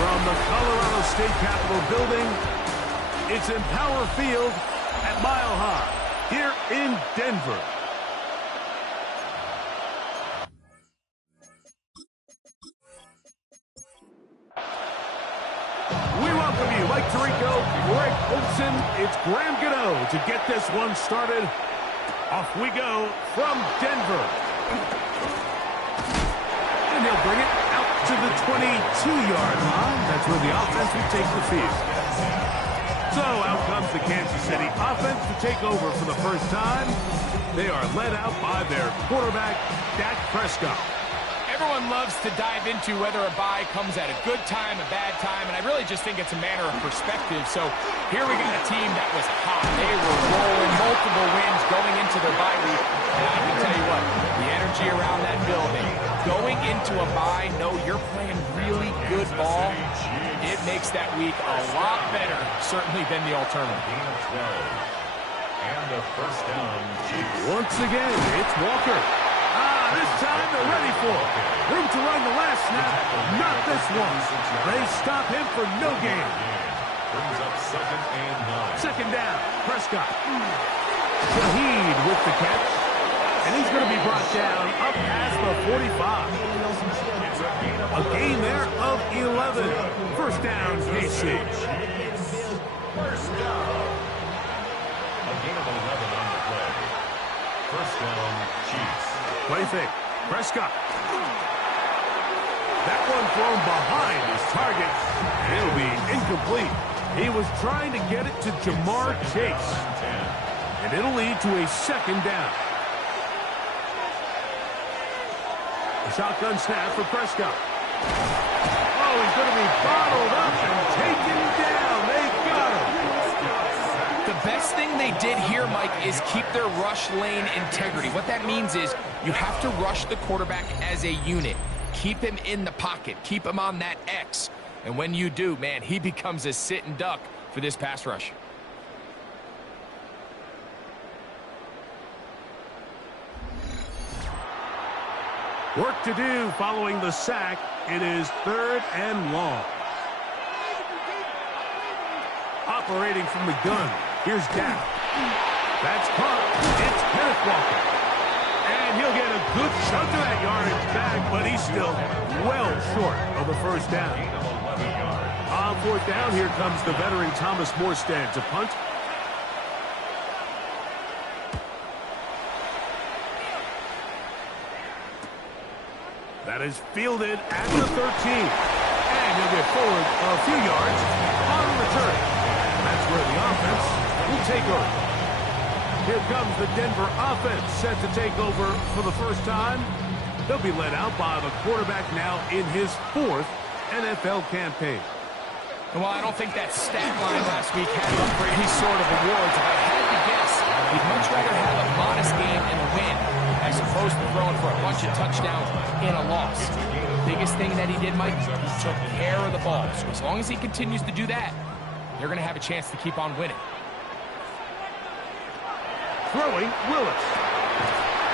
From the Colorado State Capitol building, it's Empower Field at Mile High here in Denver. We welcome you, Mike Tirico, Greg Olson. It's Graham Gano to get this one started. Off we go from Denver. And he'll bring it out to the 22-yard line. That's where the offense will take the field. So out comes the Kansas City offense to take over for the first time. They are led out by their quarterback, Dak Prescott. Everyone loves to dive into whether a bye comes at a good time, a bad time, and I really just think it's a matter of perspective. So here we got a team that was hot. They were rolling, multiple wins going into their bye week. And I can tell you what, the energy around that building, going into a bye, know you're playing really good ball, it makes that week a lot better, certainly, than the alternative. And the first down. Once again, it's Walker. This time they're ready for it. Room to run the last snap. Not this one. They stop him for no gain. Brings up 2nd and 9. Second down. Prescott. Shaheed with the catch. And he's going to be brought down up past the 45. A gain there of 11. First down, KC. First down. A gain of 11 on the play. First down, Chiefs. Play fake. Prescott. That one thrown behind his target. It'll be incomplete. He was trying to get it to Jamar Chase. And it'll lead to a second down. A shotgun snap for Prescott. Oh, he's going to be bottled up and taken down. They got him. The best thing they did here, Mike, is keep their rush lane integrity. What that means is you have to rush the quarterback as a unit. Keep him in the pocket. Keep him on that X. And when you do, man, he becomes a sitting duck for this pass rush. Work to do following the sack. It is 3rd and long. Operating from the gun. Here's Dak. That's caught. It's Kenneth Walker. And he'll get a good chunk of that yardage back, but he's still well short of the first down. On 4th down, here comes the veteran Thomas Morstead to punt. That is fielded at the 13. And he'll get forward a few yards on the return. That's where the offense will take over. Here comes the Denver offense set to take over for the first time. They'll be led out by the quarterback now in his 4th NFL campaign. And while I don't think that stat line last week had up for any sort of awards, if I had to guess, you'd much rather have a modest game and a win as opposed to throwing for a bunch of touchdowns in a loss. The biggest thing that he did, Mike, he took care of the ball. So as long as he continues to do that, they're going to have a chance to keep on winning. Throwing, Willis.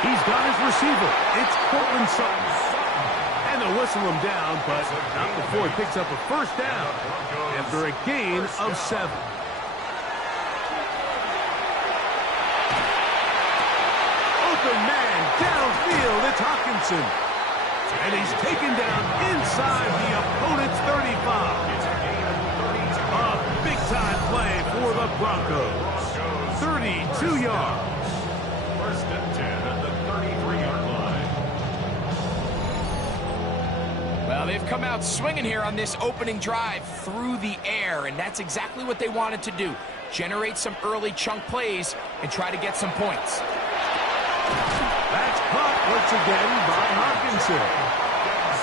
He's got his receiver. It's Cortland Sutton. And they'll whistle him down, but not before he picks up a first down after a gain of 7. Open man downfield. It's Hawkinson. And he's taken down inside the opponent's 35. A big-time play for the Broncos. 32 yards. First and 10 at the 33-yard line. Well, they've come out swinging here on this opening drive through the air, and that's exactly what they wanted to do. Generate some early chunk plays and try to get some points. That's caught once again by Hawkinson.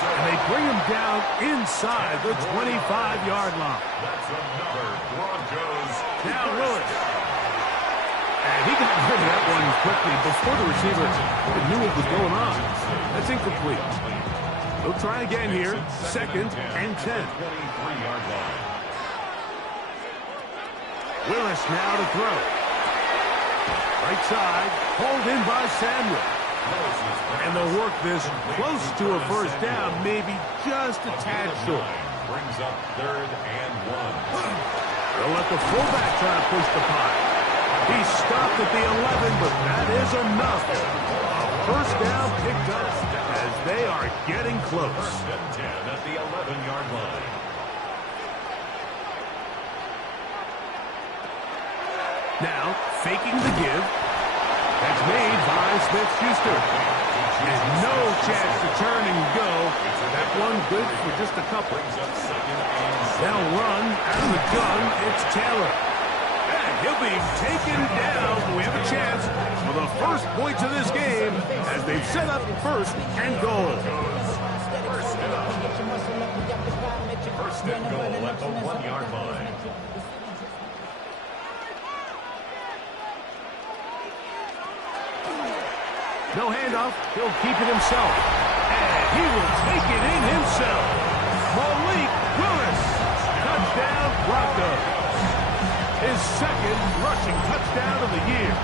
And they bring him down inside the 25-yard line. That's another Broncos. Now Willis. And he got rid of that one quickly before the receiver knew what was going on. That's incomplete. They'll try again here. 2nd and 10. 23-yard line. Willis now to throw. Right side, hauled in by Samuel. And they'll work this close to a first down, maybe just a tad short. Brings up 3rd and 1. They'll let the fullback try to push the pile. He stopped at the 11, but that is enough. A first down picked up as they are getting close. 1st and 10 at the 11-yard line. Now, faking the give. That's made by Smith-Schuster. And no chance to turn and go. That one good for just a couple. They'll run out of the gun. It's Taylor. And he'll be taken down. We have a chance for the first points of this game as they've set up 1st and goal. 1st and goal at the 1-yard line. No handoff. He'll keep it himself. And he will take it in himself. Malik Willis. Touchdown, Broncos. His 2nd rushing touchdown of the year.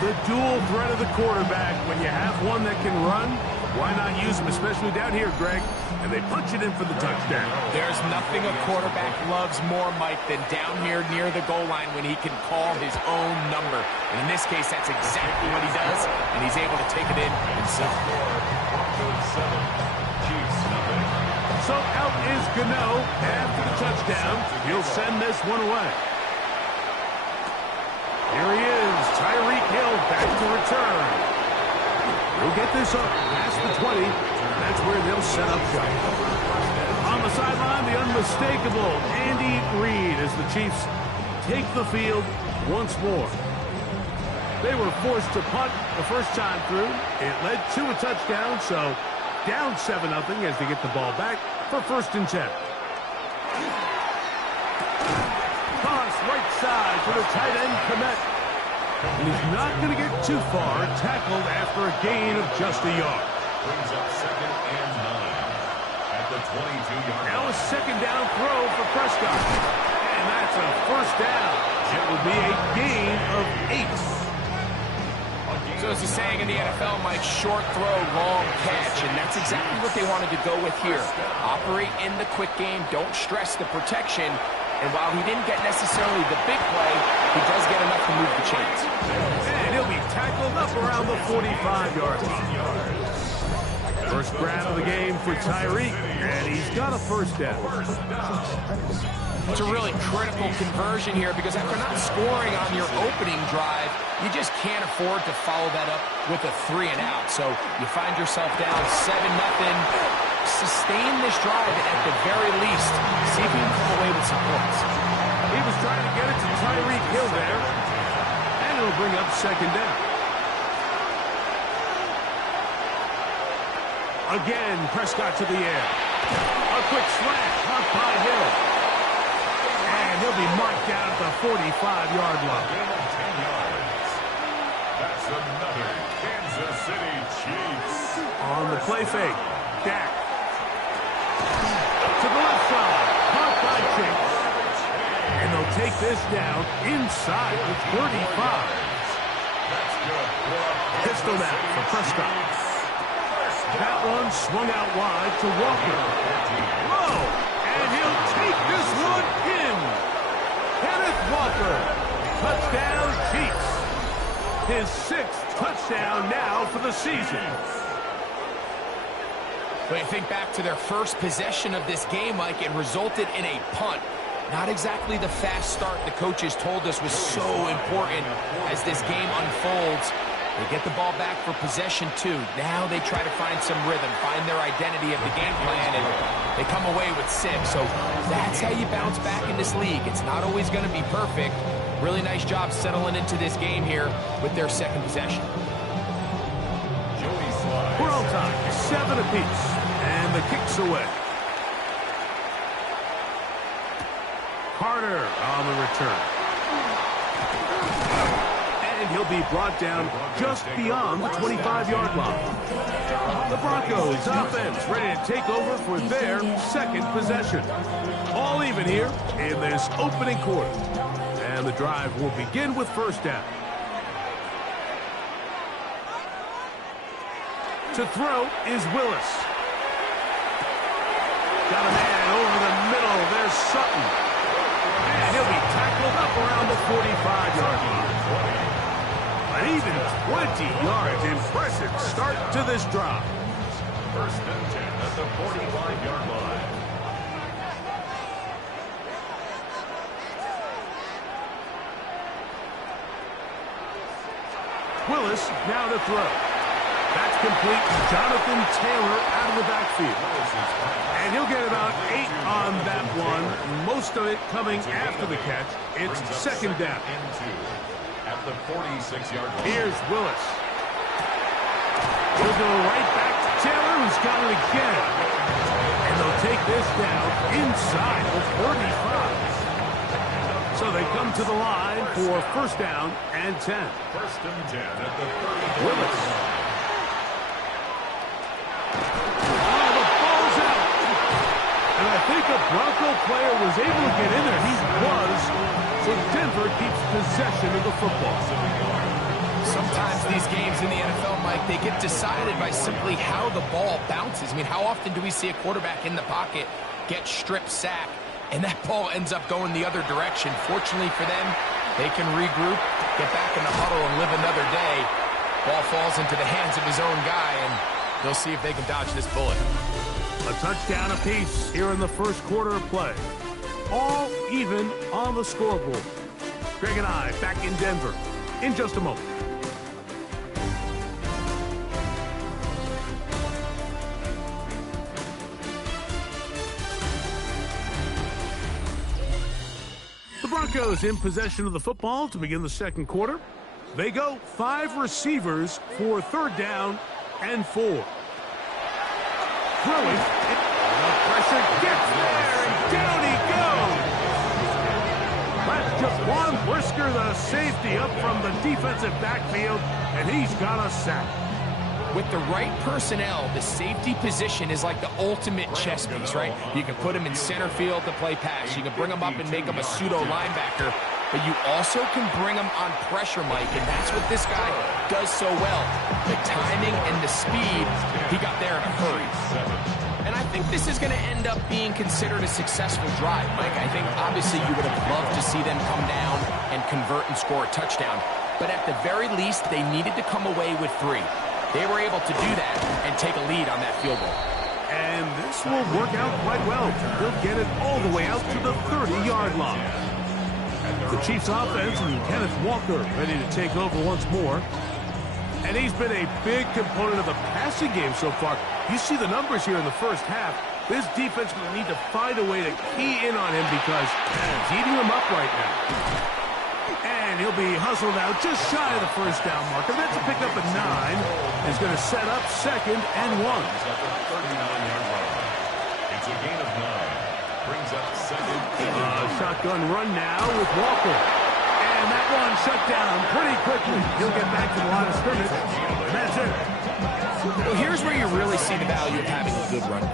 The dual threat of the quarterback. When you have one that can run, why not use him, especially down here, Greg? And they punch it in for the touchdown. There's nothing a quarterback loves more, Mike, than down here near the goal line when he can call his own number. And in this case, that's exactly what he does, and he's able to take it in himself. Broncos 7, Chiefs nothing. So out is Gano after the touchdown. He'll send this one away. Here he is, Tyreek Hill back to return. He'll get this up past the 20. That's where they'll set up shop. On the sideline, the unmistakable Andy Reid as the Chiefs take the field once more. They were forced to punt the first time through. It led to a touchdown, so down 7-0 as they get the ball back for 1st and 10. Toss right side to the tight end, Komet. And he's not going to get too far, tackled after a gain of just a yard. Brings up 2nd and 9 at the 22-yard line. Now a 2nd down throw for Prescott. And that's a 1st down. It will be a gain of 8. So as the saying in the NFL, Mike, short throw, long catch, and that's exactly what they wanted to go with here. Operate in the quick game, don't stress the protection, and while he didn't get necessarily the big play, he does get enough to move the chains. And he'll be tackled up around the 45-yard line. First grab of the game for Tyreek, and he's got a 1st down. It's a really critical conversion here because after not scoring on your opening drive, you just can't afford to follow that up with a 3 and out. So you find yourself down 7-0. Sustain this drive and at the very least, see if you can come away with some points. He was trying to get it to Tyreek Hill there, and it'll bring up 2nd down. Again, Prescott to the air. A quick slant, caught by Hill. And he'll be marked down at the 45-yard line. 10 yards. That's another Kansas City Chiefs. On the play fake, Dak. To the left side, caught by Chase. And they'll take this down inside the 35. That's good. Pistol now for Prescott. That one swung out wide to Walker. Whoa! And he'll take this one in. Kenneth Walker. Touchdown, Chiefs. His 6th touchdown now for the season. When you think back to their first possession of this game, Mike, it resulted in a punt. Not exactly the fast start the coaches told us was so important as this game unfolds. They get the ball back for possession 2. Now they try to find some rhythm, find their identity of the game plan, and they come away with 6. So that's how you bounce back in this league. It's not always going to be perfect. Really nice job settling into this game here with their 2nd possession. We're all time, 7 apiece, and the kick's away. Carter on the return. And he'll be brought down just beyond the 25-yard line. The Broncos offense ready to take over for their 2nd possession. All even here in this opening quarter. And the drive will begin with 1st down. To throw is Willis. got a man over the middle. There's Sutton. And he'll be tackled up around the 45-yard line. An even 20 yards. Impressive start to this drive. First and 10 at the 45-yard line. Willis now to throw. That's complete. Jonathan Taylor out of the backfield. And he'll get about 8 on that one. Most of it coming after the catch. It's second down. At the 46-yard line. Here's Willis. He'll go right back to Taylor, who's got it again. And they'll take this down inside the 35. So they come to the line for first down and 10. First and 10 at the 30. Willis. Oh, the ball's out. And I think a Bronco player was able to get in there. He was. So Denver keeps possession of the football. Sometimes these games in the NFL, Mike, they get decided by simply how the ball bounces. I mean, how often do we see a quarterback in the pocket get strip sacked, and that ball ends up going the other direction? Fortunately for them, they can regroup, get back in the huddle, and live another day. Ball falls into the hands of his own guy, and they'll see if they can dodge this bullet. A touchdown apiece here in the first quarter of play. All even on the scoreboard. Greg and I back in Denver in just a moment. The Broncos in possession of the football to begin the second quarter. They go 5 receivers for third down and 4. Throwing. The pressure gets there, and down he goes. That's Jaquan Brisker, the safety, up from the defensive backfield, and he's got a sack. With the right personnel, the safety position is like the ultimate chess piece, right? You can put him in center field to play pass. You can bring him up and make him a pseudo linebacker. But you also can bring him on pressure, Mike, and that's what this guy does so well. The timing and the speed, he got there in a hurry. And I think this is going to end up being considered a successful drive, Mike. I think obviously you would have loved to see them come down and convert and score a touchdown. But at the very least, they needed to come away with 3. They were able to do that and take a lead on that field goal. And this will work out quite well. They'll get it all the way out to the 30-yard line. The Chiefs offense and Kenneth Walker ready to take over once more. And he's been a big component of the passing game so far. You see the numbers here in the first half. This defense will need to find a way to key in on him because he's eating them up right now. And he'll be hustled out just shy of the first down marker. That's a pickup at 9. He's going to set up second and 1. It's a gain of 9. Brings up second. Shotgun run now with Walker. And that one shut down pretty quickly. He'll get back to the line of scrimmage. And that's it. Well, here's where you really see the value of having a good run.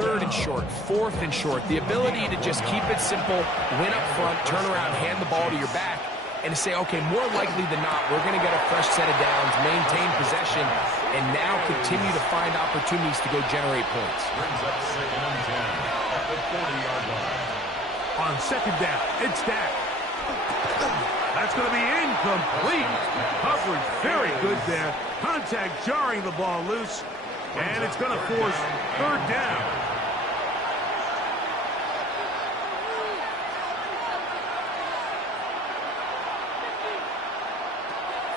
3rd and short, 4th and short. The ability to just keep it simple, win up front, turn around, hand the ball to your back, and to say, okay, more likely than not, we're going to get a fresh set of downs, maintain possession, and now continue to find opportunities to go generate points. Brings up second and 10 at the 40-yard line. On second down, it's Dak. That's going to be incomplete. Coverage very good there. Contact jarring the ball loose. And it's going to force third down.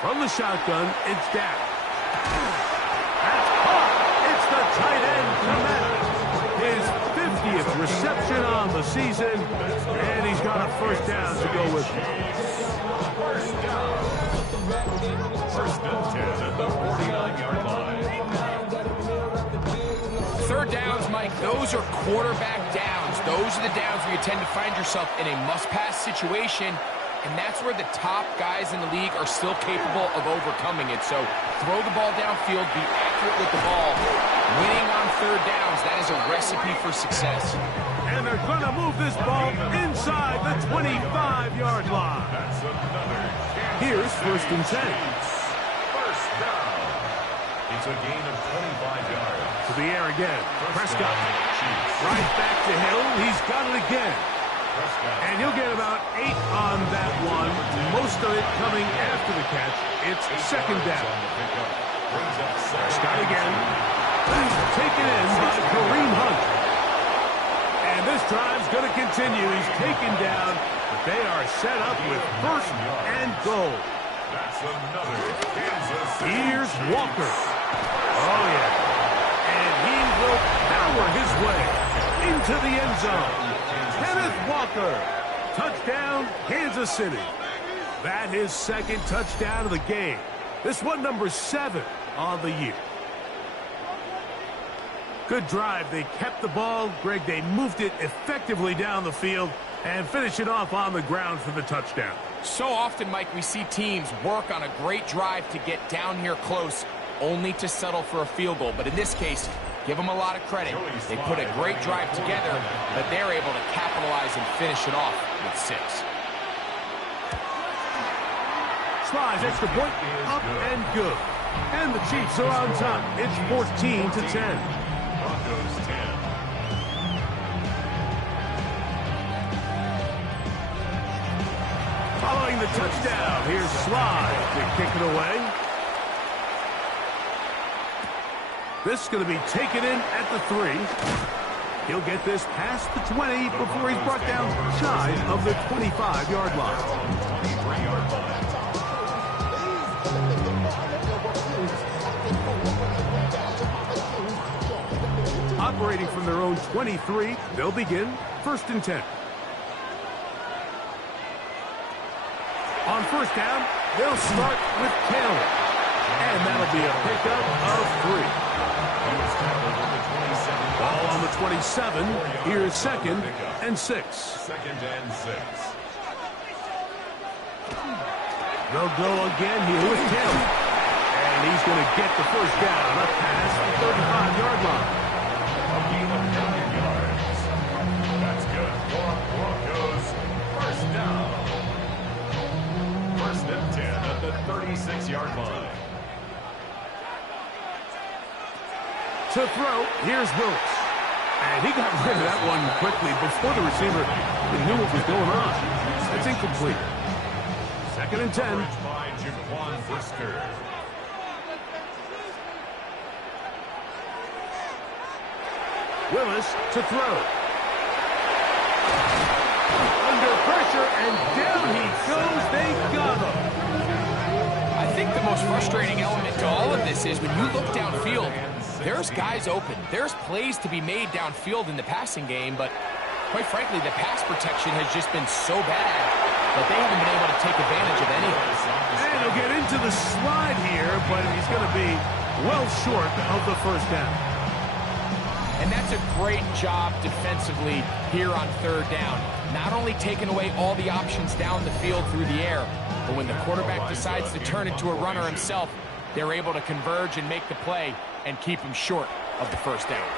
From the shotgun, it's Dak. That's caught. It's the tight end, Clement. His 50th reception on the season. And he's got a first down to go with him. First and 10 at the 49-yard line. Third downs, Mike, those are quarterback downs. Those are the downs where you tend to find yourself in a must-pass situation, and that's where the top guys in the league are still capable of overcoming it. So throw the ball downfield, be accurate with the ball. Winning on third downs, that is a recipe for success. And they're going to move this ball inside the 25-yard line. That's another chance. Here's first and 10. First down. It's a gain of 25 yards. So the air again. Prescott. Right back to Hill. He's got it again. And he'll get about 8 on that one. Most of it coming after the catch. It's second down. Prescott again. That's taken in by Kareem Hunt. And this drive's going to continue. He's taken down. But they are set up with first and goal. That's another Kansas City. Here's Walker. Oh, yeah. And he will power his way into the end zone. Kenneth Walker. Touchdown, Kansas City. That is second touchdown of the game. This one number 7 on the year. Good drive. They kept the ball. Greg, they moved it effectively down the field and finish it off on the ground for the touchdown. So often, Mike, we see teams work on a great drive to get down here close, only to settle for a field goal. But in this case, give them a lot of credit. They put a great drive together, but they're able to capitalize and finish it off with 6. Slides, extra point, up and good. And the Chiefs are on top. It's 14-10. Broncos 10. Following the touchdown, here's Slide to kick it away. This is going to be taken in at the 3. He'll get this past the 20 before he's brought down shy of the 25-yard line. 23-yard line. Operating from their own 23, they'll begin first and 10. On first down, they'll start with Taylor. And that'll be a pickup of 3. Ball on the 27. Here's second and 6. Second and 6. They'll go again here with Taylor. And he's going to get the first down up past the 35-yard line. A gain of 9 yards. That's good for Broncos. First down. First and 10 at the 36-yard line. To throw, here's Willis. And he got rid of that one quickly before the receiver knew what was going on. That's incomplete. Second and 10. Coverage by Wk11. Willis to throw. Under pressure, and down he goes. They got him. I think the most frustrating element to all of this is when you look downfield, there's guys open. There's plays to be made downfield in the passing game, but quite frankly, the pass protection has just been so bad that they haven't been able to take advantage of any of it. And he'll get into the slide here, but he's going to be well short of the first down. And that's a great job defensively here on third down. Not only taking away all the options down the field through the air, but when the quarterback decides to turn it to a runner himself, they're able to converge and make the play and keep him short of the first down.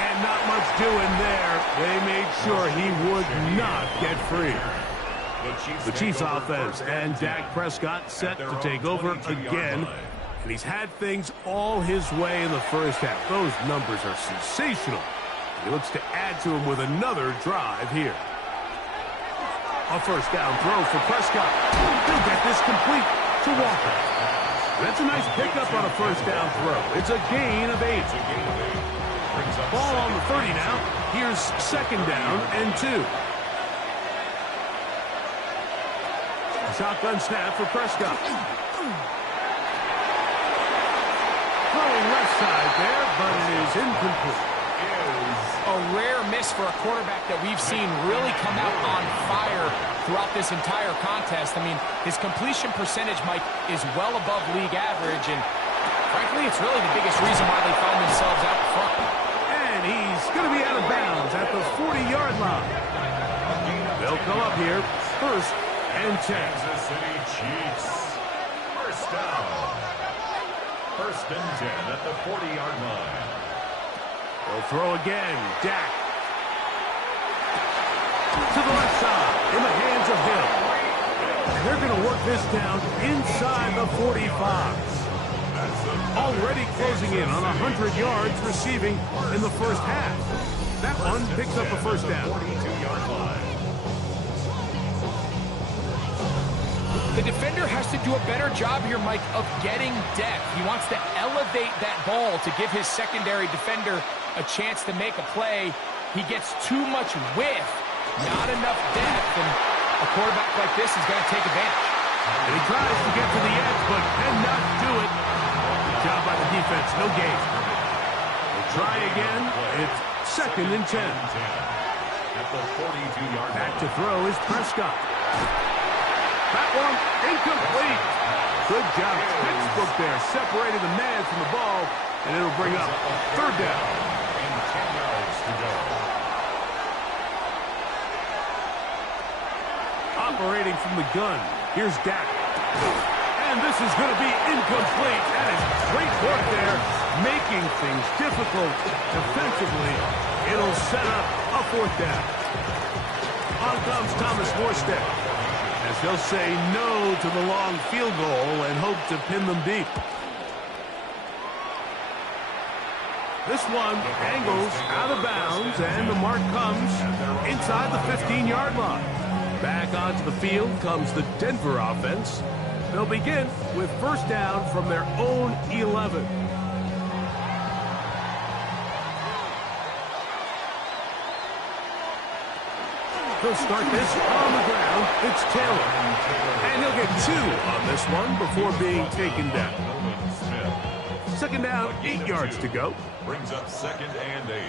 And not much doing there. They made sure he would not get free. The Chiefs offense and Dak Prescott set to take over again. And he's had things all his way in the first half. Those numbers are sensational. He looks to add to them with another drive here. A first down throw for Prescott. He'll get this complete to Walker. That's a nice pickup on a first down throw. It's a gain of 8. Ball on the 30 now. Here's second down and 2. Shotgun snap for Prescott. Throwing left side there, but it is incomplete. A rare miss for a quarterback that we've seen really come out on fire throughout this entire contest. I mean, his completion percentage, Mike, is well above league average, and frankly, it's really the biggest reason why they find themselves out front. And he's going to be out of bounds at the 40-yard line. They'll come up here first and 10. Kansas City Chiefs. First down. First and 10 at the 40-yard line. They'll throw again. Dak. To the left side. In the hands of Hill. They're going to work this down inside the 45. Already closing in on 100 yards receiving in the first half. That one picks up a first down. The defender has to do a better job here, Mike, of getting depth. He wants to elevate that ball to give his secondary defender a chance to make a play. He gets too much width, not enough depth, and a quarterback like this is going to take advantage. And he tries to get to the edge, but cannot do it. Good job by the defense, no gain. We'll try again. It's 2nd and 10. At the 42-yard line. Back to throw is Prescott. That one incomplete. Good job. Textbook there. Separated the man from the ball, and it'll bring up 3rd down. And 10 yards to go. Operating from the gun. Here's Dak. And this is going to be incomplete. That is great work there, making things difficult defensively. It'll set up a 4th down. On comes Thomas Morstead, as they'll say no to the long field goal and hope to pin them deep. This one angles out of bounds, and the mark comes inside the 15-yard line. Back onto the field comes the Denver offense. They'll begin with first down from their own 11. He'll start this on the ground. It's Taylor. And he'll get 2 on this one before being taken down. 2nd down, 8 yards to go. Brings up 2nd and 8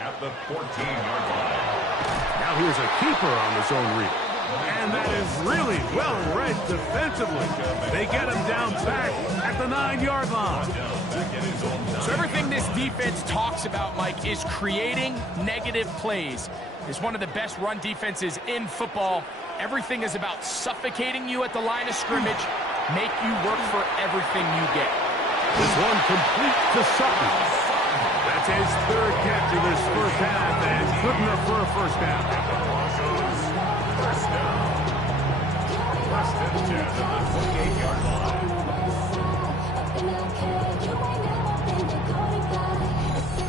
at the 14-yard line. Now here's a keeper on the zone read. And that is really well read defensively. They get him down back at the 9-yard line. So everything this defense talks about, Mike, is creating negative plays. It's one of the best run defenses in football. Everything is about suffocating you at the line of scrimmage, make you work for everything you get. This one complete to Sutton. That's his 3rd catch of this first half, and good enough for a first down. First down. 1st and 10 at the 28-yard line.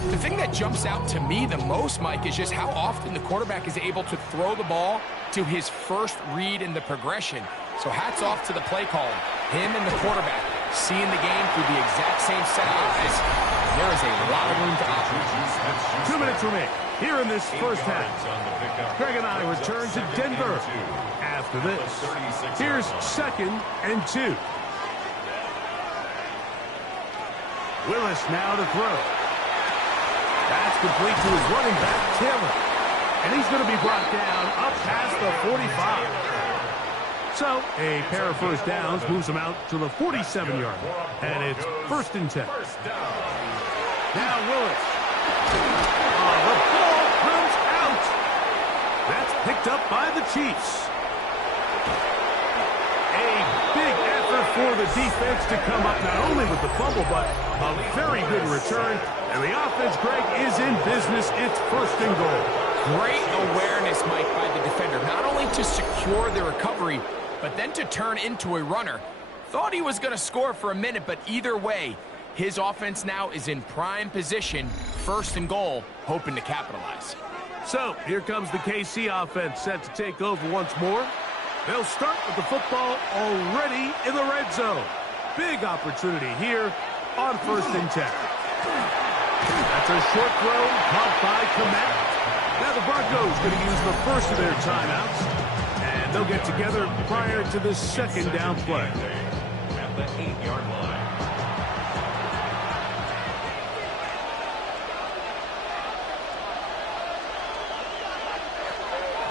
The thing that jumps out to me the most, Mike, is just how often the quarterback is able to throw the ball to his first read in the progression. So hats off to the play caller. Him and the quarterback seeing the game through the exact same set of eyes. There is a lot of room to operate. 2 minutes remain here in this first half. Greg and I return to Denver after this. Here's 2nd and 2. Willis now to throw. That's complete to his running back, Taylor. And he's going to be brought down up past the 45. So a pair of first downs moves him out to the 47-yard line. And it's 1st and 10. Now Willis. The ball comes out. That's picked up by the Chiefs. A big effort for the defense to come up not only with the fumble, but a very good return. And the offense, Greg, is in business. It's 1st and goal. Great awareness, Mike, by the defender. Not only to secure the recovery, but then to turn into a runner. Thought he was going to score for a minute, but either way, his offense now is in prime position, 1st and goal, hoping to capitalize. So here comes the KC offense set to take over once more. They'll start with the football already in the red zone. Big opportunity here on 1st and 10. That's a short throw caught by Komet. Now the Broncos going to use the first of their timeouts, and they'll get together prior to the 2nd down play. At the 8-yard line.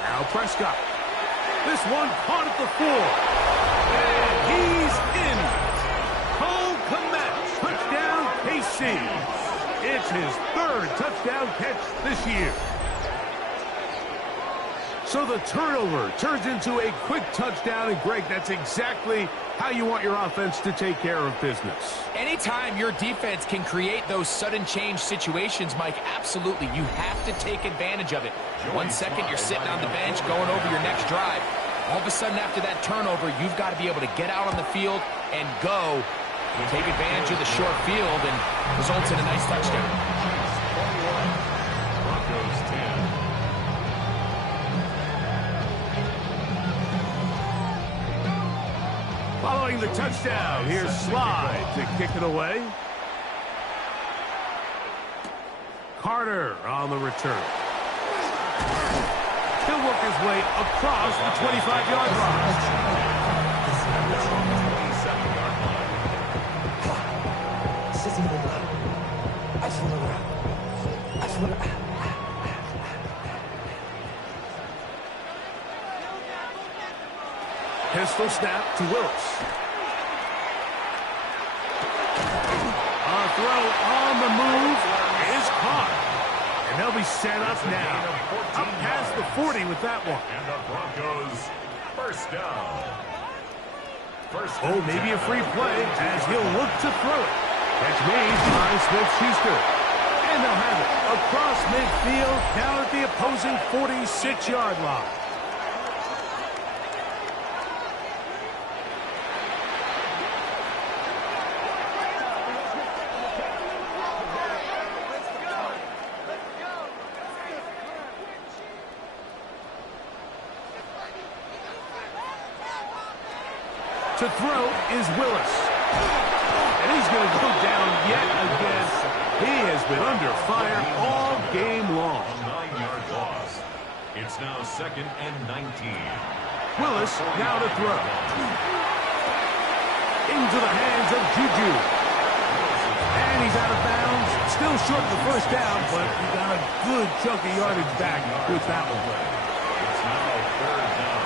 Now Prescott. This one caught at the 4. And he's in. Cole Komet, touchdown KC. It's his 3rd touchdown catch this year. So the turnover turns into a quick touchdown, and Greg, that's exactly how you want your offense to take care of business. Anytime your defense can create those sudden change situations, Mike, absolutely, you have to take advantage of it. 1 second, you're sitting on the bench going over your next drive. All of a sudden, after that turnover, you've got to be able to get out on the field and go, take advantage of the short field, and results in a nice touchdown. Broncos 10. Following the touchdown, here's Slide to kick it away. Carter on the return. He'll work his way across the 25-yard line. Pistol snap to Willis. A throw on the move is caught. And they'll be set up now. Up past the 40 with that one. And the Broncos first down. Oh, maybe a free play as he'll look to throw it. Catch made by Smith-Schuster. And they'll have it across midfield down at the opposing 46-yard line. To throw is Willis. And he's going to go down yet again. He has been under fire all game long. A 9-yard loss. It's now 2nd and 19. Willis now to throw. Into the hands of Juju. And he's out of bounds. Still short of the first down, but he got a good chunk of yardage back with that one. It's now 3rd down.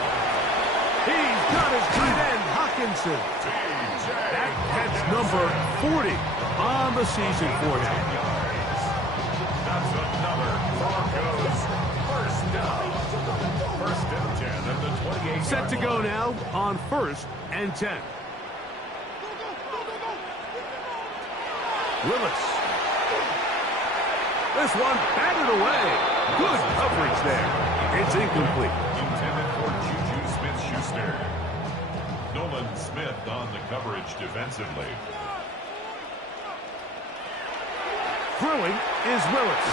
He's got his tight end, Hawkinson. That catch number 40 on the season for him. That's another Broncos first down. 1st and 10 at the 28. Set to go now on 1st and 10. Willis. This one batted away. Good coverage there. It's incomplete. Intended for Juju Smith-Schuster. Nolan Smith on the coverage defensively. Throwing is Willis.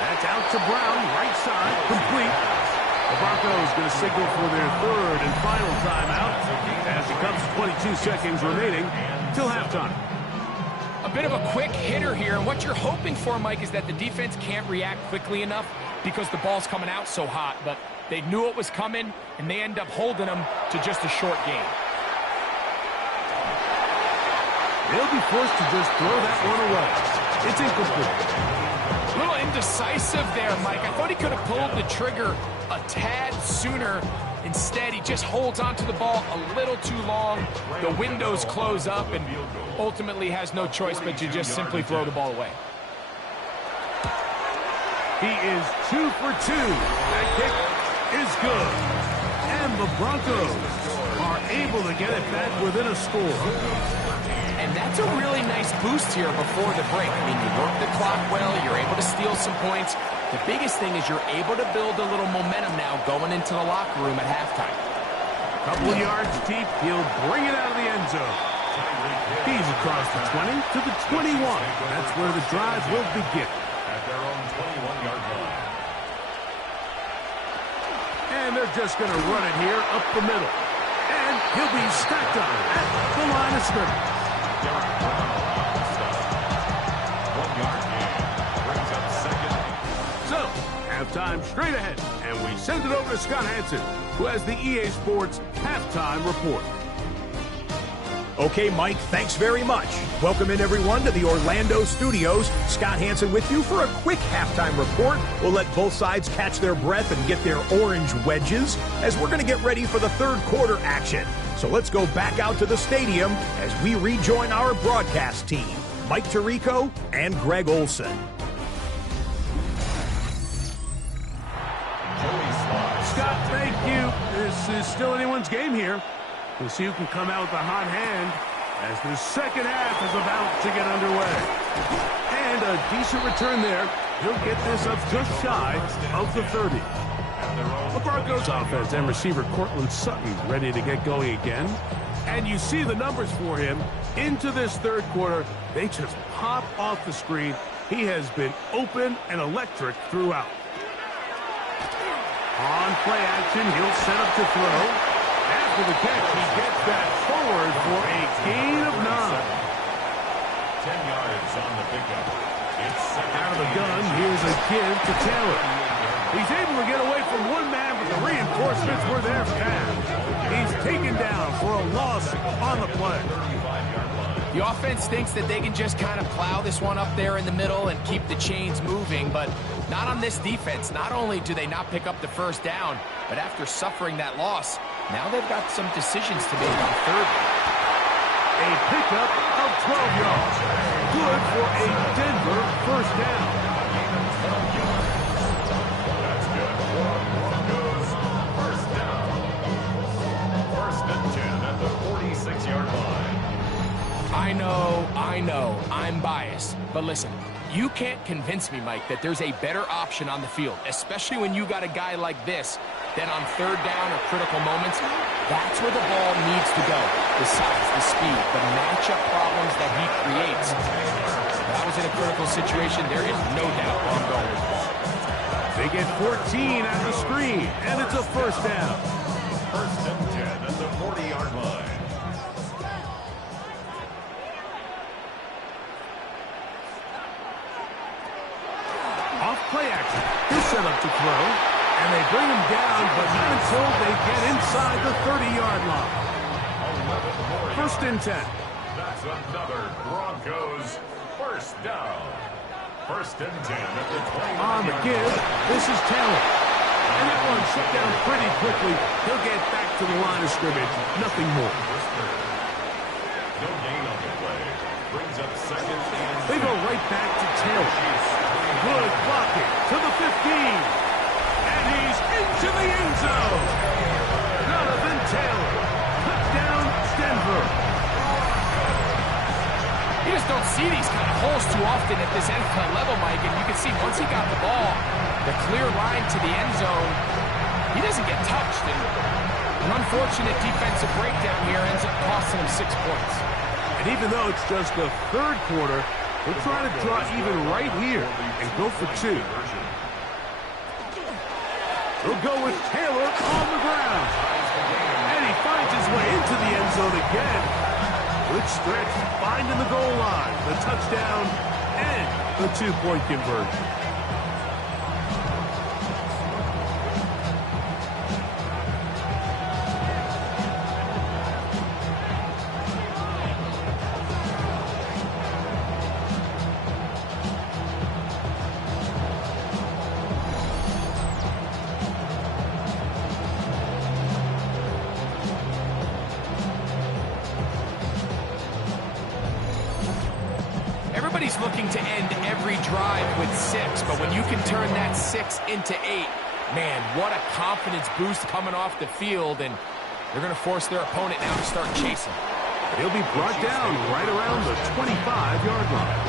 That's out to Brown, right side, complete. The Broncos going to signal for their 3rd and final timeout as it comes to 22 seconds remaining till halftime. A bit of a quick hitter here, and what you're hoping for, Mike, is that the defense can't react quickly enough because the ball's coming out so hot, but they knew it was coming, and they end up holding them to just a short game. They'll be forced to just throw that one away. It's incomplete. A little indecisive there, Mike. I thought he could have pulled the trigger a tad sooner. Instead, he just holds onto the ball a little too long. The windows close up, and ultimately has no choice but to just simply throw the ball away. He is 2 for 2. That kick is good. And the Broncos are able to get it back within a score. And that's a really nice boost here before the break. I mean, you work the clock well, you're able to steal some points. The biggest thing is you're able to build a little momentum now going into the locker room at halftime. Couple of yards deep, he'll bring it out of the end zone. He's across the 20 to the 21. That's where the drive will begin. At their own 21-yard line. And they're just going to run it here up the middle. And he'll be stacked up at the line of scrimmage. 1-yard gain. Brings up 2nd. So, halftime straight ahead. And we send it over to Scott Hansen, who has the EA Sports halftime report. Okay, Mike, thanks very much. Welcome in, everyone, to the Orlando studios. Scott Hansen with you for a quick halftime report. We'll let both sides catch their breath and get their orange wedges as we're going to get ready for the 3rd quarter action. So let's go back out to the stadium as we rejoin our broadcast team, Mike Tirico and Greg Olson. Scott, thank you. This is still anyone's game here. We'll see who can come out with a hot hand as the second half is about to get underway. And a decent return there. He'll get this up just shy of the 30. A Broncos offense and receiver Cortland Sutton ready to get going again. And you see the numbers for him into this third quarter. They just pop off the screen. He has been open and electric throughout. On play action, he'll set up to throw. After the catch, he gets that forward for a gain of 9. 10 yards on the pickup. It's Out of the gun, here's a give to Taylor. He's able to get away from one man, but the reinforcements were there fast. He's taken down for a loss on the play. The offense thinks that they can just kind of plow this one up there in the middle and keep the chains moving, but not on this defense. Not only do they not pick up the first down, but after suffering that loss, now they've got some decisions to make on third. A pickup of 12 yards. Good for a Denver first down. That's good. Broncos first down. First and 10 at the 46-yard line. I know, I'm biased. But listen, you can't convince me, Mike, that there's a better option on the field, especially when you got a guy like this, then on third down or critical moments, that's where the ball needs to go. The size, the speed, the matchup problems that he creates. If I was in a critical situation, there is no doubt where I'm going with the ball. They get 14 at the screen, and it's a first down. First and 10 at the 40-yard line. Off play action. He'll set up to throw, and they bring him down, but not until they get inside the 30-yard line. First and 10. That's another Broncos first down. First and 10 at the 20. On the give, this is Taylor. And that one shut down pretty quickly. He'll get back to the line of scrimmage. Nothing more. No gain on the play. Brings up second and They go right back to Taylor. Good blocking to the 15. And he's into the end zone. Jonathan Taylor. Touchdown, Denver. You just don't see these kind of holes too often at this NFL level, Mike, and you can see once he got the ball, the clear line to the end zone, he doesn't get touched, and an unfortunate defensive breakdown here ends up costing him 6 points. And even though it's just the third quarter, we'll try to draw even right here and go for 2. He'll go with Taylor on the ground. And he finds his way into the end zone again. Good stretch, finding the goal line, the touchdown, and the 2-point conversion. Everybody's looking to end every drive with 6, but when you can turn that 6 into 8, man, what a confidence boost coming off the field, and they're going to force their opponent now to start chasing. He'll be brought down right around the 25-yard line.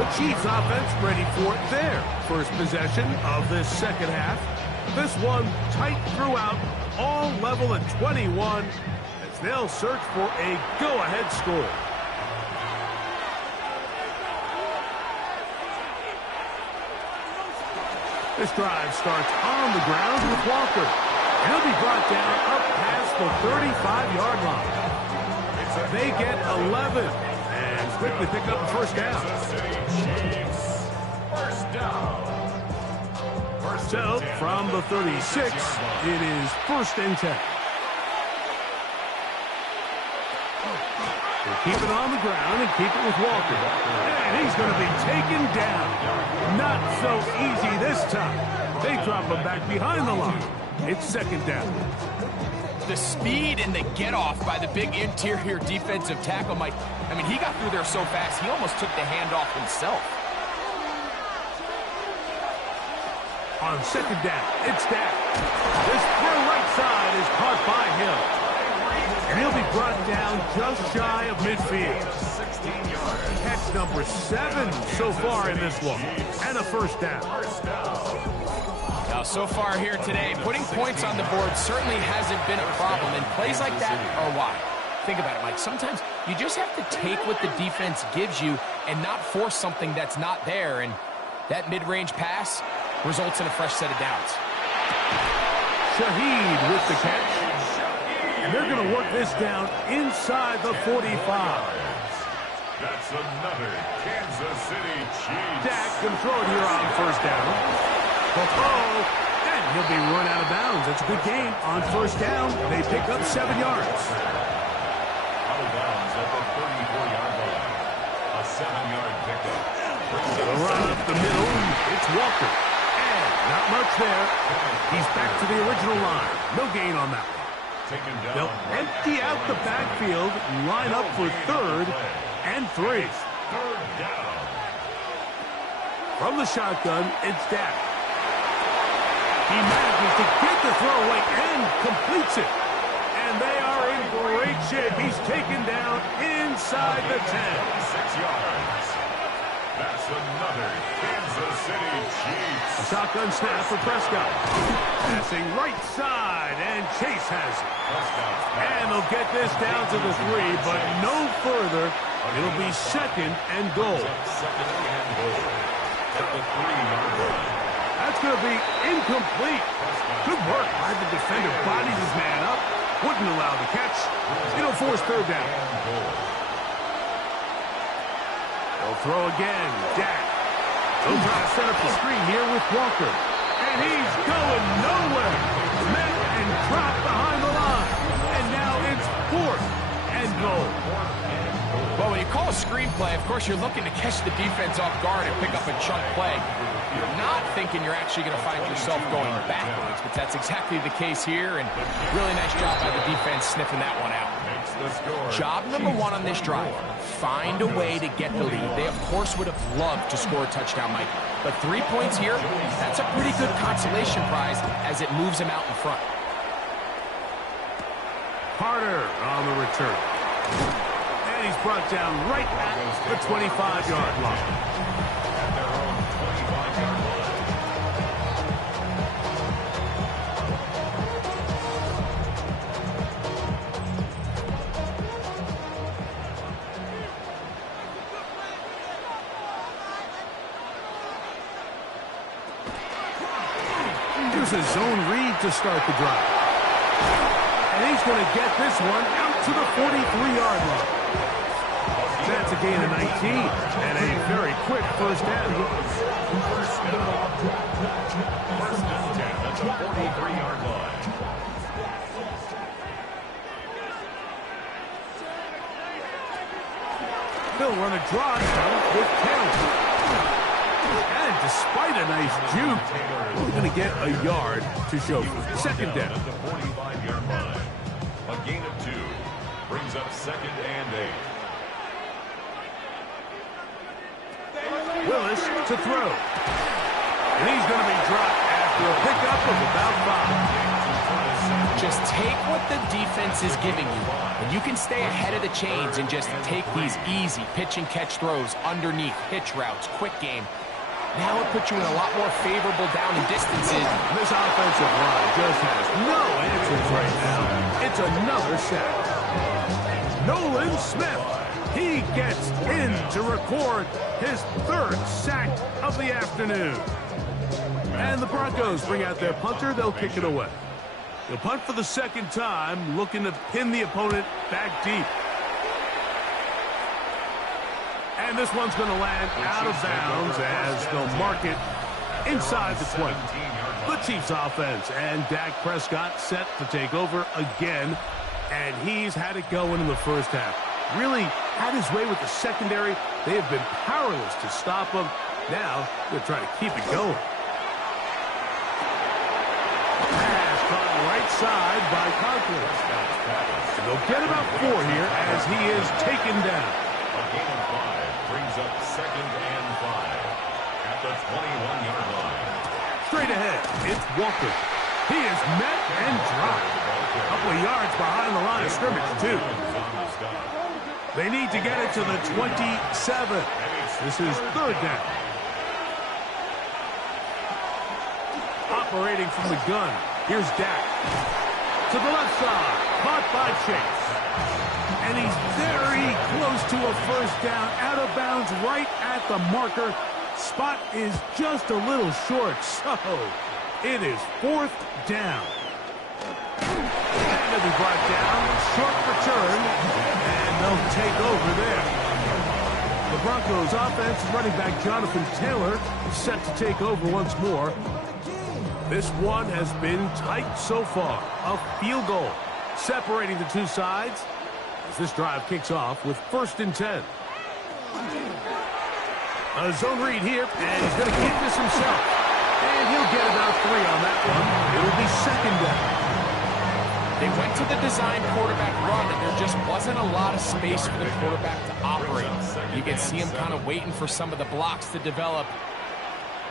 The Chiefs offense ready for their first possession of this second half. This one tight throughout, all level at 21, as they'll search for a go-ahead score. This drive starts on the ground with Walker. And he'll be brought down up past the 35-yard line. They get 11 and quickly pick up the first down. First down. So, from the 36, it is first and 10. They keep it on the ground and keep it with Walker. And he's going to be taken down. Not so easy this time. They drop him back behind the line. It's second down. The speed and the get-off by the big interior defensive tackle, Mike. I mean, he got through there so fast, he almost took the handoff himself. On second down, it's Dak. This throw right side is caught by Hill. And he'll be brought down just shy of midfield. 16 yards. Catch number 7 so far in this one. And a first down. Well, so far here today, putting points on the board certainly hasn't been a problem, and plays like that are why. Think about it, Mike. Sometimes you just have to take what the defense gives you and not force something that's not there, and that mid-range pass results in a fresh set of downs. Shaheed with the catch. And they're going to work this down inside the 45. That's another Kansas City Chiefs. Dak can throw it here on first down. And he'll be run out of bounds. That's a good game. On first down, they pick up 7 yards. Out of bounds at the 34-yard line. A 7-yard pickup. Run up the middle. It's Walker. And not much there. He's back to the original line. No gain on that one. They'll empty out the backfield, line up for 3rd and 3. Third down. From the shotgun, it's Dak. He manages to get the throwaway and completes it. And they are in great shape. He's taken down inside the 10. 6 yards. That's another Kansas City Chiefs. A shotgun snap for Prescott. Passing right side, and Chase has it. And they'll get this down to the 3, but no further. It'll be 2nd and goal. 2nd and goal. At the 3-yard line. That's going to be incomplete. Good work by the defender. Bodied his man up. Wouldn't allow the catch. It'll force 3rd down. They'll throw again. Dak. They'll try to set up the screen here with Walker. And he's going nowhere. Met and dropped behind the line. And now it's 4th and goal. Well, when you call a screenplay, of course, you're looking to catch the defense off guard and pick up a chunk play. You're not thinking you're actually going to find yourself going backwards, but that's exactly the case here, and really nice job by the defense sniffing that one out. Job number 1 on this drive, find a way to get the lead. They, of course, would have loved to score a touchdown, Mike, but 3 points here, that's a pretty good consolation prize as it moves them out in front. Carter on the return. And he's brought down right at the 25-yard line. At their own 25-yard line. Here's a zone read to start the drive. And he's going to get this one out to the 43-yard line. That's a gain of 19 and a very quick first down. First and 10 at the 43-yard line. They'll run a draw now with Taylor. And despite a nice juke, we're going to get a yard to show for 2nd down. At the 45-yard line. A gain of 2 brings up 2nd and 8. Willis to throw. And he's going to be dropped after a pickup of about 5. Just take what the defense is giving you, and you can stay ahead of the chains and just take these easy pitch-and-catch throws underneath, hitch routes, quick game. Now it puts you in a lot more favorable down and distances. This offensive line just has no answers right now. It's another sack. Nolan Smith. He gets in to record his 3rd sack of the afternoon. And the Broncos bring out their punter. They'll kick it away. They'll punt for the 2nd time, looking to pin the opponent back deep. And this one's going to land out of bounds as they'll mark it inside the 20. The Chiefs offense and Dak Prescott set to take over again. And he's had it going in the first half. Really had his way with the secondary. They have been powerless to stop him. Now they're trying to keep it going. Pass caught right side by Conklin. And they'll get about 4 here as he is taken down. A gain of 5 brings up 2nd and 5 at the 21-yard line. Straight ahead, it's Walker. He is met and dropped. A couple of yards behind the line of scrimmage, too. They need to get it to the 27. This is 3rd down. operating from the gun. Here's Dak. To the left side. Caught by Chase. And he's very close to a first down. Out of bounds right at the marker. Spot is just a little short. So it is 4th down. And they'll be brought down. Short return. And they'll take over there. The Broncos offense, running back Jonathan Taylor, set to take over once more. This one has been tight so far. A field goal separating the two sides as this drive kicks off with 1st and 10. A zone read here, and he's going to keep this himself. And he'll get about 3 on that one. It'll be 2nd down. They went to the design quarterback run, and there just wasn't a lot of space for the quarterback to operate. You can see him kind of waiting for some of the blocks to develop.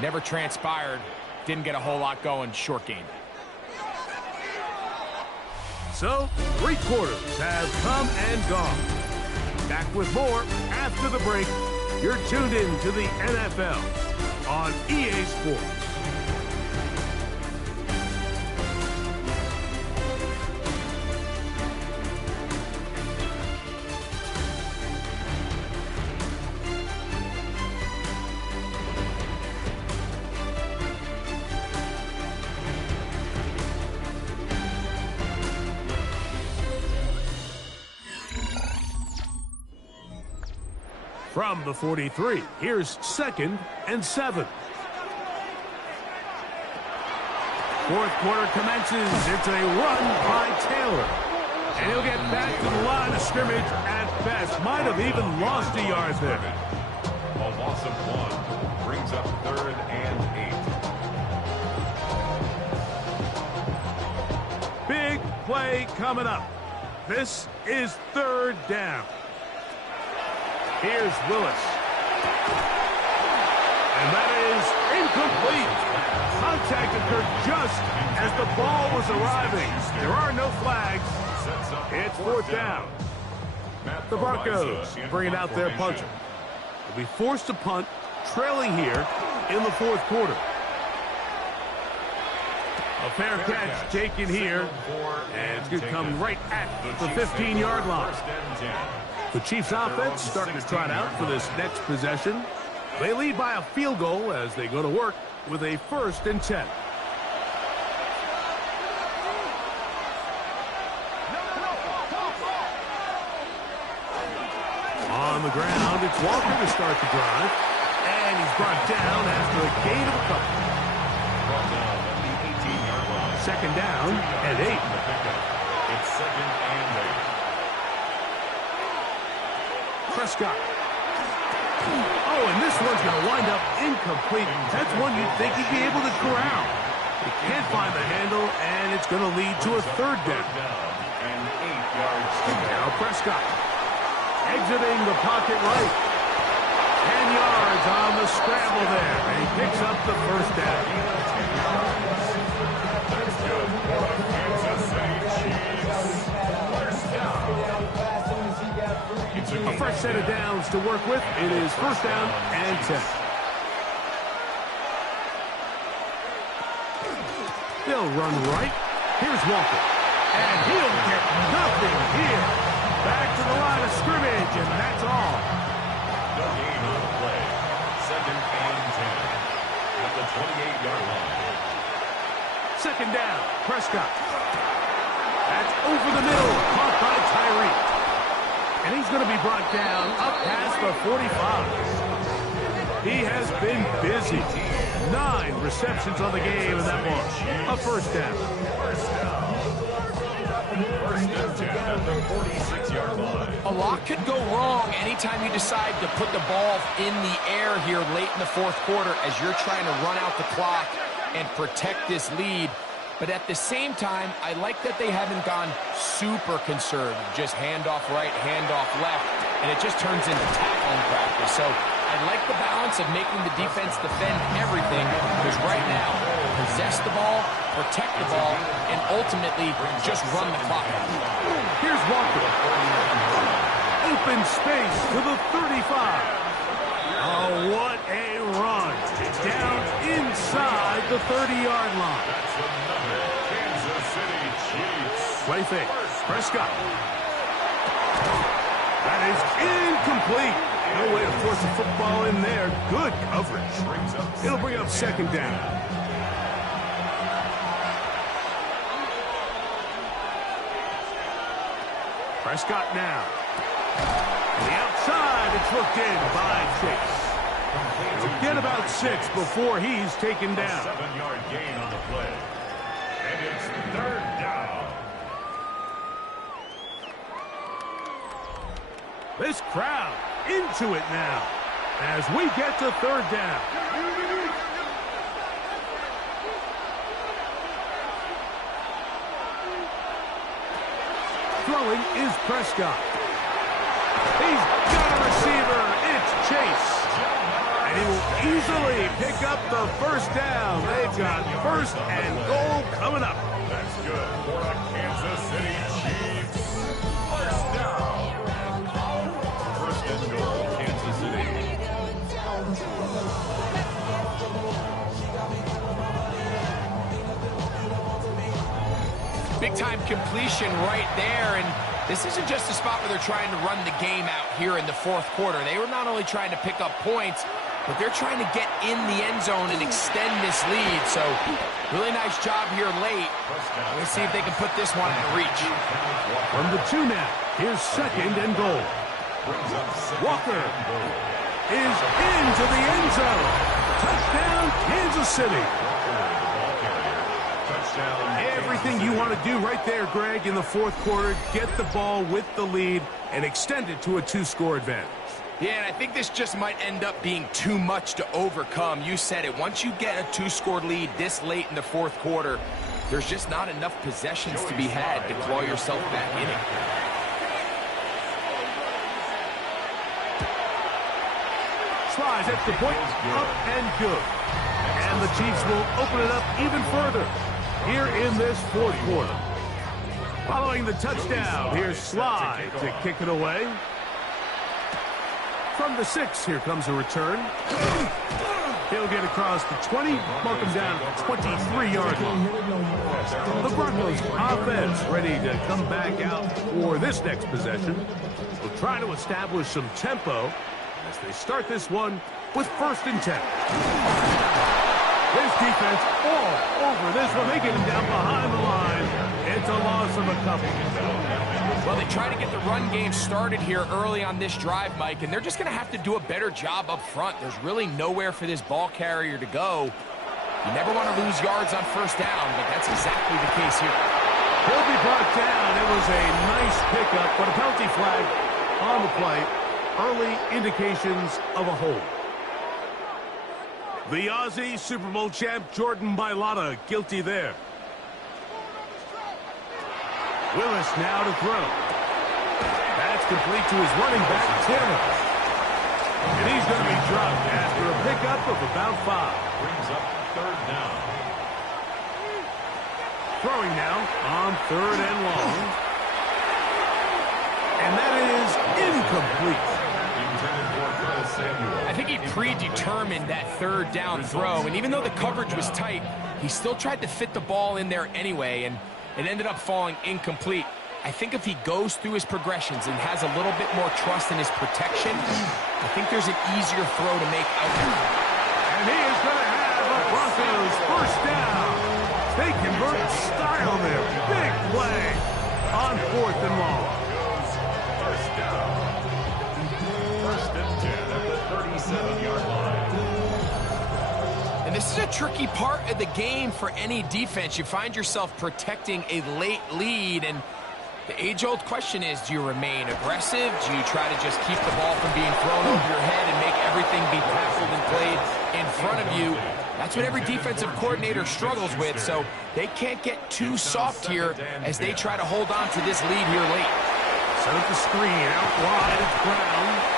Never transpired. Didn't get a whole lot going. Short game. So, 3 quarters have come and gone. Back with more after the break. You're tuned in to the NFL on EA Sports. From the 43, here's 2nd and 7. 4th quarter commences. It's a run by Taylor. And he'll get back to the line of scrimmage at best. Might have even lost a yard there. A loss of 1 brings up 3rd and 8. Big play coming up. This is 3rd down. Here's Willis. And that is incomplete. Contact occurred just as the ball was arriving. There are no flags. It's 4th down. The Broncos bringing out their punter. They'll be forced to punt, trailing here in the 4th quarter. A fair catch taken here, and it's going to come right at the 15-yard line. The Chiefs offense starting to trot out for this next possession. They lead by a field goal as they go to work with a 1st and 10. On the ground, it's Walker to start the drive. And he's brought down after a gain of a couple. 2nd down and 8. It's 2nd and 8. Prescott. Oh, and this one's going to wind up incomplete. That's one you'd think he'd be able to corral. He can't find the handle, and it's going to lead to a 3rd down. And 8 yards to go. Now Prescott exiting the pocket right. 10 yards on the scramble there, and he picks up the 1st down. That's good for the Kansas City Chiefs. 1st down. A fresh set of downs to work with. It is 1st down and 10. They'll run right. Here's Walker. And he'll get nothing here. Back to the line of scrimmage, and that's all. No gain on the play. 2nd and 10. At the 28-yard line. 2nd down. Prescott. That's over the middle. Caught by Tyree. And he's going to be brought down up past the 45. He has been busy. 9 receptions on the game, and that one a 1st down. 1st and 10 at the 46-yard line. A lot could go wrong anytime you decide to put the ball in the air here late in the 4th quarter as you're trying to run out the clock and protect this lead. But at the same time, I like that they haven't gone super conservative. Just handoff right, handoff left, and it just turns into tackling practice. So I like the balance of making the defense defend everything, because right now, possess the ball, protect the ball, and ultimately just run the clock out. Here's Walker. Open space to the 35. Oh, what a run. Down inside the 30-yard line. That's another Kansas City Chiefs. Play fake. Prescott. That is incomplete. No way to force the football in there. Good coverage. It'll bring up second down. Prescott now. On the outside, it's looked in by Chase. He'll get about 6 before he's taken down. 7-yard gain on the play. And it's third down. This crowd into it now as we get to third down. Throwing is Prescott. He's got a receiver. It's Chase. And he will easily pick up the first down. They've got first and goal coming up. That's good for a Kansas City Chiefs. First down. First and goal, Kansas City. Big-time completion right there, and this isn't just a spot where they're trying to run the game out here in the fourth quarter. They were not only trying to pick up points, but they're trying to get in the end zone and extend this lead. So, really nice job here late. Let's see if they can put this one out of reach. From the 2 now, here's second and goal. Walker is into the end zone. Touchdown, Kansas City. Everything you want to do right there, Greg, in the fourth quarter, get the ball with the lead and extend it to a 2-score advantage. Yeah, and I think this just might end up being too much to overcome. You said it. Once you get a 2-score lead this late in the fourth quarter, there's just not enough possessions to be had to claw yourself back in it. Tries at the point, up and good. And the Chiefs will open it up even further here in this fourth quarter. Following the touchdown, here's Slide to kick it away. From the 6, here comes a return. He'll get across the 20, mark him down 23-yard line. The Broncos offense ready to come back out for this next possession. Will try to establish some tempo as they start this one with 1st and 10. This defense all over this one. They get him down behind the line. It's a loss of a couple. Well, they try to get the run game started here early on this drive, Mike, and they're just going to have to do a better job up front. There's really nowhere for this ball carrier to go. You never want to lose yards on 1st down, but that's exactly the case here. He'll be brought down. It was a nice pickup, but a penalty flag on the play. Early indications of a hold. The Aussie Super Bowl champ Jordan Mailata guilty there. Willis now to throw. That's complete to his running back, Taylor. And he's going to be dropped after a pickup of about 5. Brings up third down. Throwing now on 3rd and long. And that is incomplete. I think he predetermined that 3rd down throw, and even though the coverage was tight, he still tried to fit the ball in there anyway, and it ended up falling incomplete. I think if he goes through his progressions and has a little bit more trust in his protection, I think there's an easier throw to make out there. And he is going to have the Broncos 1st down. They convert style there. Big play on 4th and long. First down. 1st and 10 at the 37-yard line. And this is a tricky part of the game for any defense. You find yourself protecting a late lead, and the age-old question is, do you remain aggressive? Do you try to just keep the ball from being thrown over your head and make everything be tackled and played in front of you? That's what every defensive coordinator struggles with, so they can't get too soft here as they try to hold on to this lead here late. Set up the screen, out wide, it's Brown.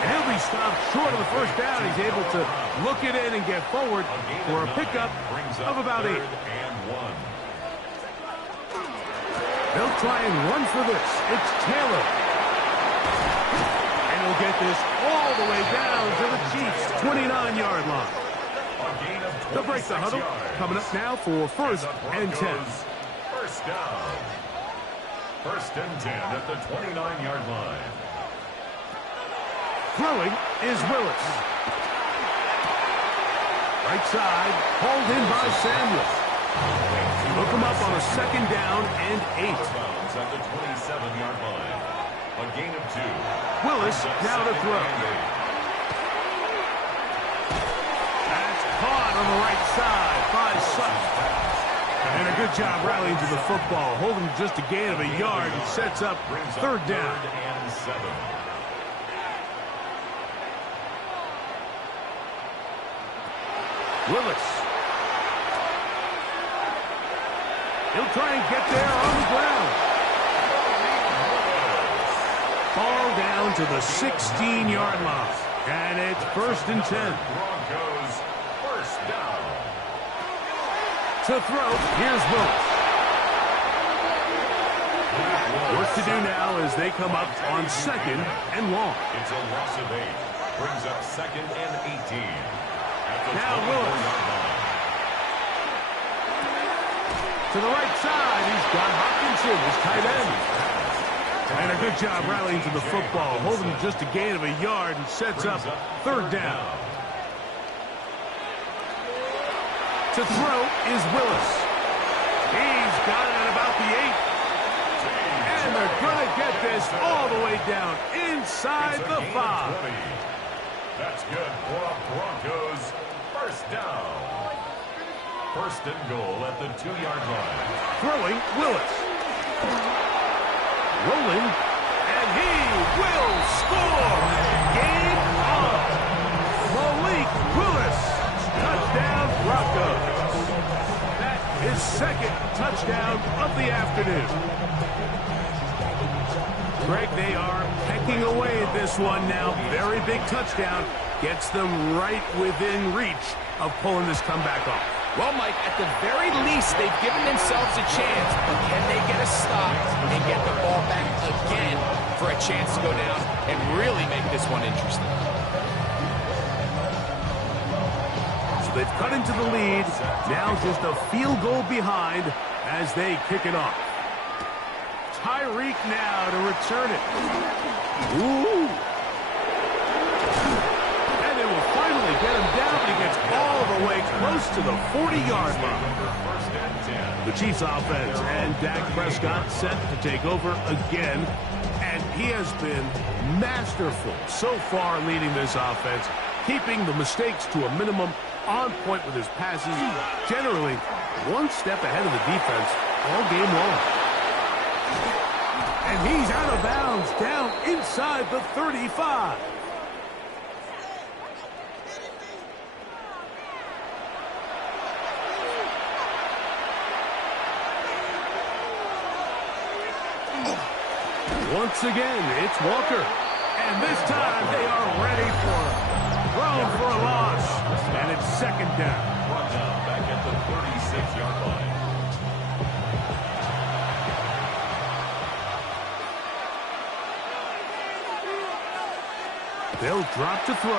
And he'll be stopped short of the 1st down. He's able to look it in and get forward for a pickup of about 8. They'll try and run for this. It's Taylor. And he'll get this all the way down to the Chiefs' 29-yard line. A gain of 26 They'll break the huddle. yards. Coming up now for first and 10. First down. First and 10 at the 29-yard line. Throwing is Willis. Right side, hauled in by Samuel. Hook him up on a second down and 8. Out of bounds at the 27-yard line. A gain of 2. Willis now to throw. That's caught on the right side by Sutton. And a good job rallying to the football. Holding just a gain of a yard and sets up third down. Third and 7. Willis. He'll try and get there on the ground. Ball down to the 16-yard line. And it's first and 10. Broncos first down. To throw, here's Willis. Work to do now as they come up on second and long. It's a loss of 8. Brings up second and 18. Now Willis. To the right side, he's got Hopkinson, his tight end. And a good job rallying to the football, holding just a gain of a yard and sets up third down. To throw is Willis. He's got it at about the 8. And they're going to get this all the way down inside the 5. That's good for a Broncos first down. First and goal at the 2-yard line. Throwing, Willis. Rolling, and he will score. Game on. Malik Willis. Touchdown, Broncos. That is second touchdown of the afternoon. Greg, they are pecking away at this one now. Very big touchdown. Gets them right within reach of pulling this comeback off. Well, Mike, at the very least, they've given themselves a chance, but can they get a stop and get the ball back again for a chance to go down and really make this one interesting? So they've cut into the lead. Now just a field goal behind as they kick it off. Tyreek now to return it. Ooh. And they will finally get him down, but he gets all the way close to the 40-yard line. The Chiefs offense and Dak Prescott set to take over again. And he has been masterful so far leading this offense, keeping the mistakes to a minimum, on point with his passes, generally one step ahead of the defense all game long. And he's out of bounds down inside the 35. Once again, it's Walker. And this time they are ready for him. Thrown for a loss. And it's second down. Brought down back at the 36-yard line. They'll drop to throw.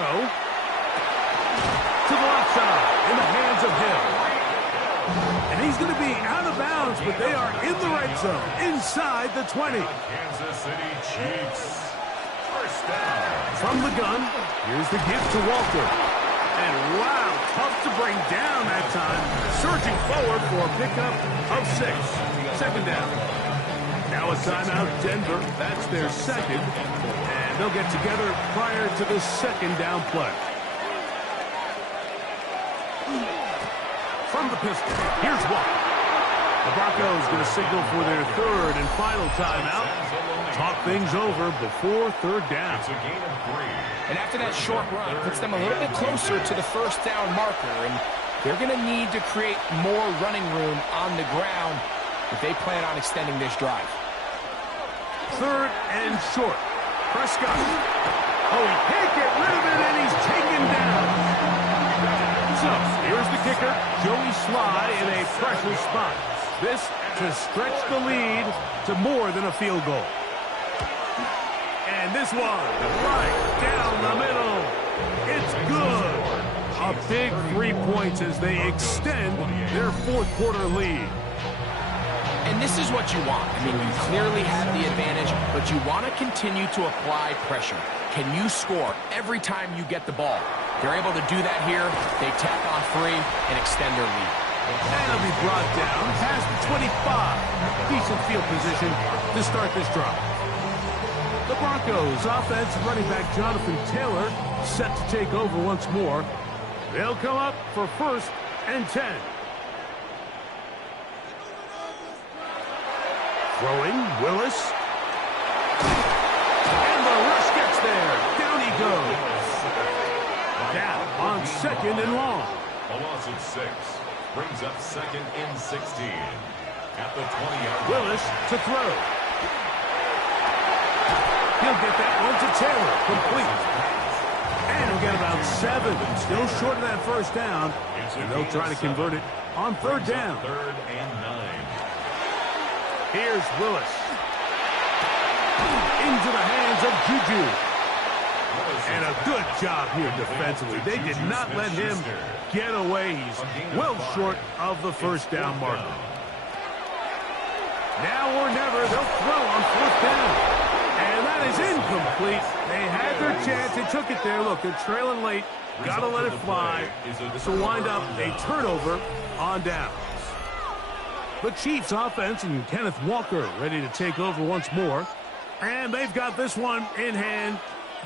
To the left side, in the hands of Hill. And he's going to be out of bounds, but they are in the right zone, inside the 20. Kansas City Chiefs. First down. From the gun, here's the gift to Walker. And wow, tough to bring down that time. Surging forward for a pickup of 6. Second down. Now a timeout, Denver. That's their second. And they'll get together prior to the second down play. From the pistol, here's Walker. The Broncos going to signal for their third and final timeout. Talk things over before third down. It's a gain of 3. And after that short run, it puts them a little bit closer to the first down marker. And they're going to need to create more running room on the ground if they plan on extending this drive. Third and short. Prescott. Oh, he can't get rid of it, and he's taken down. So, here's the kicker, Joey Sly in a pressure spot. This to stretch the lead to more than a field goal. And this one, right down the middle. It's good. A big 3 points as they extend their fourth quarter lead. And this is what you want. I mean, you clearly have the advantage, but you want to continue to apply pressure. Can you score every time you get the ball? They're able to do that here. They tack on 3 and extend their lead. And it'll be brought down past the 25. Decent field position to start this drive. The Broncos offense running back Jonathan Taylor set to take over once more. They'll come up for 1st and 10. Throwing, Willis. And the rush gets there. Down he goes. Down on 2nd and long. A loss of 6. Brings up 2nd and 16. At the 20-yard line. Willis to throw. He'll get that one to Taylor. Complete. And he'll get about 7. Still short of that first down. And they'll try to convert it on 3rd down. 3rd and 9. Here's Willis. Into the hands of Juju. And a good job here defensively. They did not let him get away. He's well short of the first down marker. Now or never, they'll throw on 4th down. And that is incomplete. They had their chance. They took it there. Look, they're trailing late. Got to let it fly. This will wind up a turnover on downs. The Chiefs offense and Kenneth Walker ready to take over once more. And they've got this one in hand.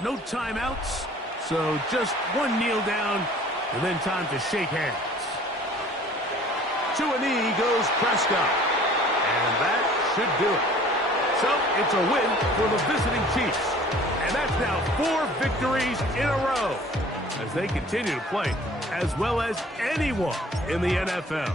No timeouts. So just one kneel down and then time to shake hands. To a knee goes Prescott. And that should do it. So it's a win for the visiting Chiefs. And that's now 4 victories in a row as they continue to play as well as anyone in the NFL.